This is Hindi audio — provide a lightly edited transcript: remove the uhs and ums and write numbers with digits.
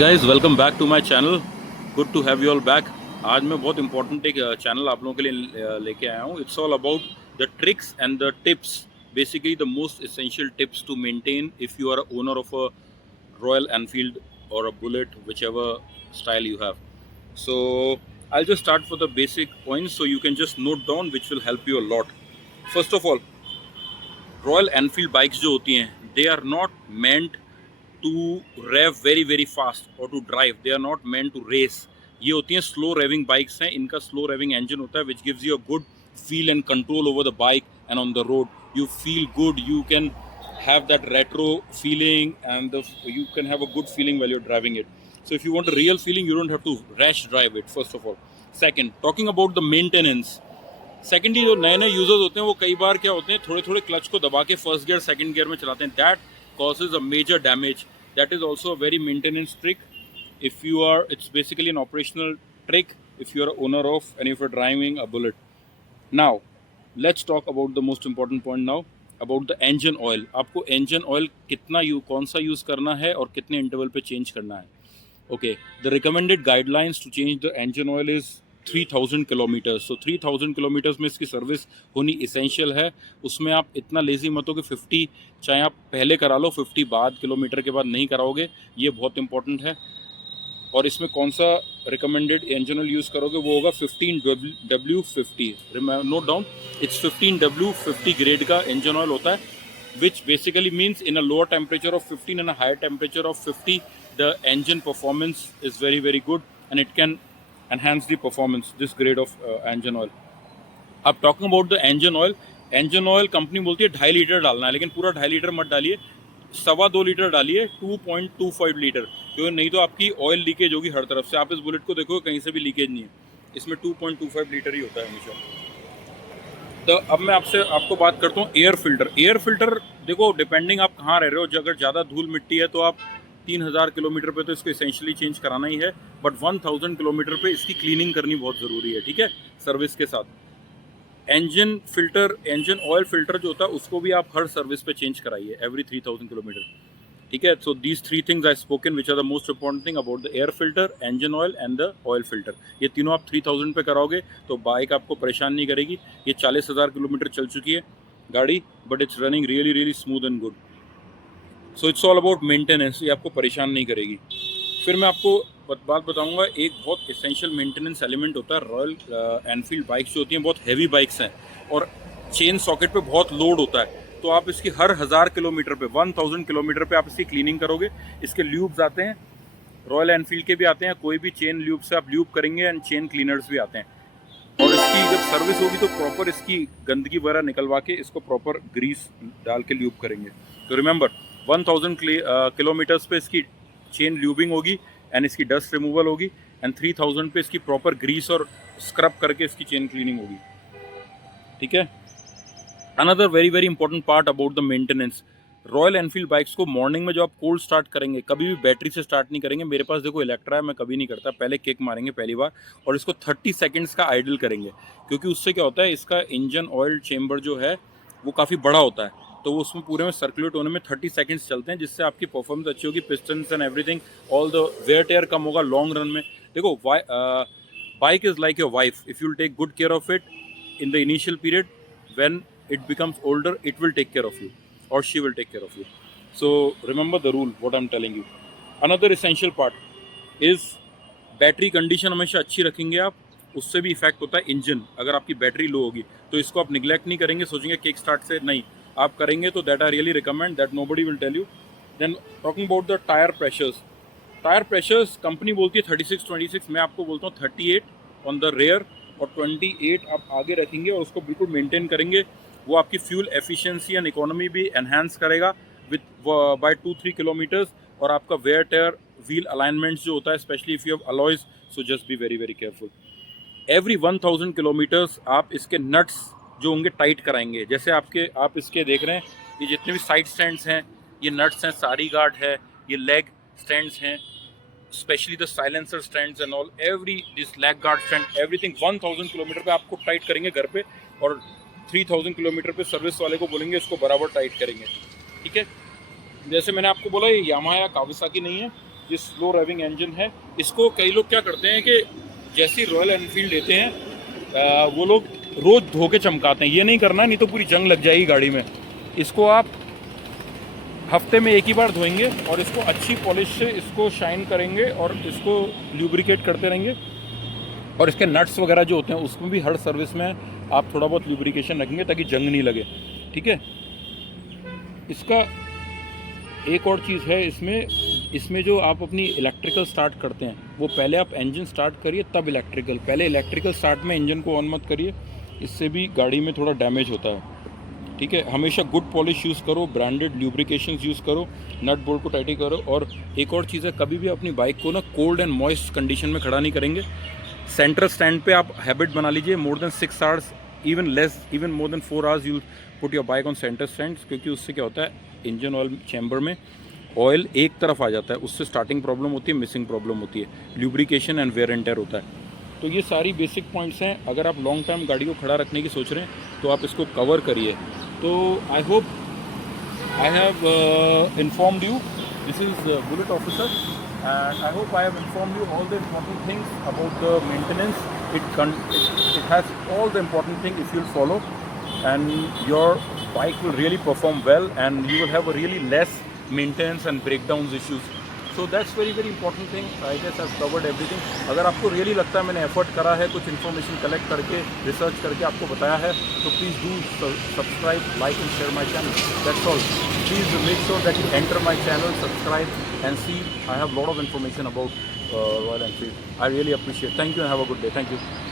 Guys welcome back to my channel. Good to have you all back. आज मैं बहुत इंपॉर्टेंट एक चैनल आप लोगों के लिए लेके आया हूँ। It's all about the tricks and the tips, basically the most essential tips to maintain if you are owner of a Royal Enfield और a bullet, whichever style you have. So I'll just start for the basic points so you can just note down, which will help you a lot. First of all, Royal Enfield bikes जो होती हैं, they are not meant to rev very very fast और to drive. They are not meant to race. ये होती हैं स्लो रेविंग बाइक्स हैं। इनका स्लो रेविंग इंजन होता है which gives you a good feel and control over the bike and on the road you feel good. You can have that retro feeling and you can have a good feeling while you're driving it. So if you want a real feeling, you don't have to rash drive it, first of all. Second, talking about the maintenance. Secondly जो नए नए यूजर्स होते हैं वो कई बार क्या होते हैं, थोड़े थोड़े क्लच को दबा के फर्स्ट गियर सेकंड गियर में चलाते हैं। That causes a major damage. That is also a very maintenance trick. If you are, it's basically an operational trick if you are owner of and if you are driving a Bullet. Now let's talk about the most important point now, about the engine oil. आपको इंजन ऑयल कितना कौन सा यूज़ करना है और कितने इंटरवल पे चेंज करना है. Okay, the recommended guidelines to change the engine oil is 3000 kilometres. So 3000 kilometres में इसकी सर्विस होनी इसेंशियल है. उसमें आप इतना लेजी मत हो कि 50 चाहे आप पहले करा लो, 50 बाद किलोमीटर के बाद नहीं कराओगे. ये बहुत इंपॉर्टेंट है. और इसमें कौन सा रिकमेंडेड इंजन ऑयल यूज़ करोगे वो होगा 15W50. Note down, it's 15W50 grade का इंजन ऑयल होता है, which basically means in a lower temperature of 15 and a higher temperature of 50 the engine performance is very very good and it can enhance the performance, this grade of engine oil. अब talking about the engine oil company बोलती है 2.5 लीटर डालना है, लेकिन पूरा 2.5 लीटर मत डालिए, 2.25 लीटर डालिए, 2.25 लीटर, क्योंकि नहीं तो आपकी ऑयल लीकेज होगी हर तरफ से. आप इस बुलेट को देखो कहीं से भी लीकेज नहीं है, इसमें 2.25 लीटर ही होता है हमेशा. तो अब मैं आपको बात करता हूँ एयर फिल्टर. एयर फिल्टर देखो, डिपेंडिंग आप कहाँ रह रहे हो, अगर ज़्यादा धूल मिट्टी है तो आप 3000 किलोमीटर पे तो इसको इसेंशियली चेंज कराना ही है, बट 1000 किलोमीटर पे इसकी क्लीनिंग करनी बहुत ज़रूरी है. ठीक है, सर्विस के साथ. Engine filter, engine oil filter जो होता है उसको भी आप हर सर्विस पे चेंज कराइए एवरी 3000 किलोमीटर. ठीक है, so these 3 things I spoken which are the most important thing about the air filter, engine oil and the oil filter. ये तीनों आप 3000 पे कराओगे तो बाइक आपको परेशान नहीं करेगी. ये 40,000 किलोमीटर चल चुकी है गाड़ी, but it's running really really smooth and good. So it's all about maintenance. ये आपको परेशान नहीं करेगी. फिर मैं आपको बात बताऊंगा, एक बहुत एसेंशियल मेंटेनेंस एलिमेंट होता है. रॉयल एनफील्ड बाइक्स जो होती हैं बहुत हैवी बाइक्स हैं और चेन सॉकेट पे बहुत लोड होता है, तो आप इसकी हर 1000 किलोमीटर पे, 1000 किलोमीटर पे आप इसकी क्लीनिंग करोगे. इसके ल्यूब्स आते हैं, रॉयल एनफील्ड के भी आते हैं, कोई भी चेन ल्यूब से आप ल्यूब करेंगे, एंड चेन क्लीनर्स भी आते हैं. और इसकी जब सर्विस होगी तो प्रॉपर इसकी गंदगी वगैरह निकलवा के इसको प्रॉपर ग्रीस डाल के ल्यूब करेंगे. तो रिमेंबर, 1000 किलोमीटर्स पे इसकी चेन ल्यूबिंग होगी एंड इसकी डस्ट रिमूवल होगी, एंड 3000 पे इसकी प्रॉपर ग्रीस और स्क्रब करके इसकी चेन क्लीनिंग होगी. ठीक है. Another very very important part about the maintenance. Royal Enfield bikes को मॉर्निंग में जो आप कोल्ड स्टार्ट करेंगे, कभी भी बैटरी से स्टार्ट नहीं करेंगे. मेरे पास देखो इलेक्ट्रा है, मैं कभी नहीं करता. पहले किक मारेंगे पहली बार और इसको 30 सेकेंड्स का आइडल करेंगे, क्योंकि उससे क्या होता है, इसका इंजन ऑयल चेम्बर जो है वो काफ़ी बड़ा होता है, तो वो उसमें पूरे में सर्कुलेट होने में 30 सेकेंड्स चलते हैं, जिससे आपकी परफॉर्मेंस अच्छी होगी, pistons and everything, all the wear tear कम होगा लॉन्ग रन में. देखो, bike is like your wife. If you'll take good care of it in the initial period, when it becomes older, it will take care of you or she will take care of you. So remember the rule what I'm telling you. Another essential part is battery condition हमेशा अच्छी रखेंगे आप, उससे भी इफेक्ट होता है इंजन. अगर आपकी बैटरी लो होगी तो इसको आप निगलेक्ट नहीं करेंगे, सोचेंगे किक स्टार्ट से, नहीं, आप करेंगे तो that I really recommend, that nobody will tell you. Then talking about the tyre pressures. Tyre pressures company बोलती है 36-26, मैं आपको बोलता हूँ 38 ऑन द रेयर और 28 आप आगे रखेंगे और उसको बिल्कुल मेंटेन करेंगे. वो आपकी फ्यूल एफिशिएंसी एंड इकोनॉमी भी एनहांस करेगा विथ बाय 2-3 किलोमीटर्स. और आपका वेयर टेयर, व्हील अलाइनमेंट्स जो होता है, specially if you have alloys, so just be very very careful. Every 1000 kilometres आप इसके नट्स जो होंगे टाइट कराएंगे. जैसे आप इसके देख रहे हैं, ये जितने भी साइड स्टैंड्स हैं, ये नट्स हैं, सारी गार्ड है, ये लेग स्टैंड्स हैं, especially the silencer stands and all, this leg guard stand, everything 1000 kilometre पे आपको टाइट करेंगे घर पे, और 3000 किलोमीटर पे सर्विस वाले को बोलेंगे इसको बराबर टाइट करेंगे. ठीक है. जैसे मैंने आपको बोला, ये यामाहा या कावासाकी नहीं है, ये स्लो रेविंग इंजन है। इसको कई लोग क्या करते हैं कि जैसे रॉयल एनफील्ड लेते हैं वो लोग रोज़ धो के चमकाते हैं। ये नहीं करना, नहीं तो पूरी जंग लग जाएगी गाड़ी में। इसको आप हफ्ते में एक ही बार धोएंगे और इसको अच्छी पॉलिश से इसको शाइन करेंगे और इसको ल्यूब्रिकेट करते रहेंगे। और इसके नट्स वगैरह जो होते हैं उसमें भी हर सर्विस में आप थोड़ा बहुत ल्यूब्रिकेशन रखेंगे ताकि जंग नहीं लगे, ठीक है। इसका एक और चीज़ है इसमें जो आप अपनी इलेक्ट्रिकल स्टार्ट करते हैं वो पहले आप इंजन स्टार्ट करिए तब इलेक्ट्रिकल, पहले इलेक्ट्रिकल स्टार्ट में इंजन को ऑन मत करिए, इससे भी गाड़ी में थोड़ा डैमेज होता है, ठीक है। हमेशा गुड पॉलिश यूज़ करो, ब्रांडेड ल्यूब्रिकेशन यूज़ करो, नट बोल्ट को टाइटी करो। और एक और चीज़ है, कभी भी अपनी बाइक को ना कोल्ड एंड मॉइस्ट कंडीशन में खड़ा नहीं करेंगे। सेंट्रल स्टैंड पे आप हैबिट बना लीजिए, more than 6 hours, even more than 4 hours you put your bike on centre stand, क्योंकि उससे क्या होता है इंजन ऑयल चैम्बर में ऑयल एक तरफ आ जाता है, उससे स्टार्टिंग प्रॉब्लम होती है, मिसिंग प्रॉब्लम होती है, lubrication and wear and tear होता है। तो ये सारी बेसिक पॉइंट्स हैं। अगर आप लॉन्ग टर्म गाड़ी को खड़ा रखने की सोच रहे हैं तो आप इसको कवर करिए। तो I hope I have informed you, this is bullet officer and I hope I have informed you all the important things about the maintenance. It has all the important things if you'll follow, and your bike will really perform well and you will have a really less maintenance and breakdowns issues. So that's very important thing. I guess I've covered everything. अगर आपको really लगता है मैंने एफर्ट करा है, कुछ इन्फॉर्मेशन कलेक्ट करके रिसर्च करके आपको बताया है, तो please do subscribe, like and share my channel. That's all. Please make sure that you enter my channel, subscribe and see. I have a lot of information about Royal Enfield. I really appreciate. Thank you and have a good day. Thank you.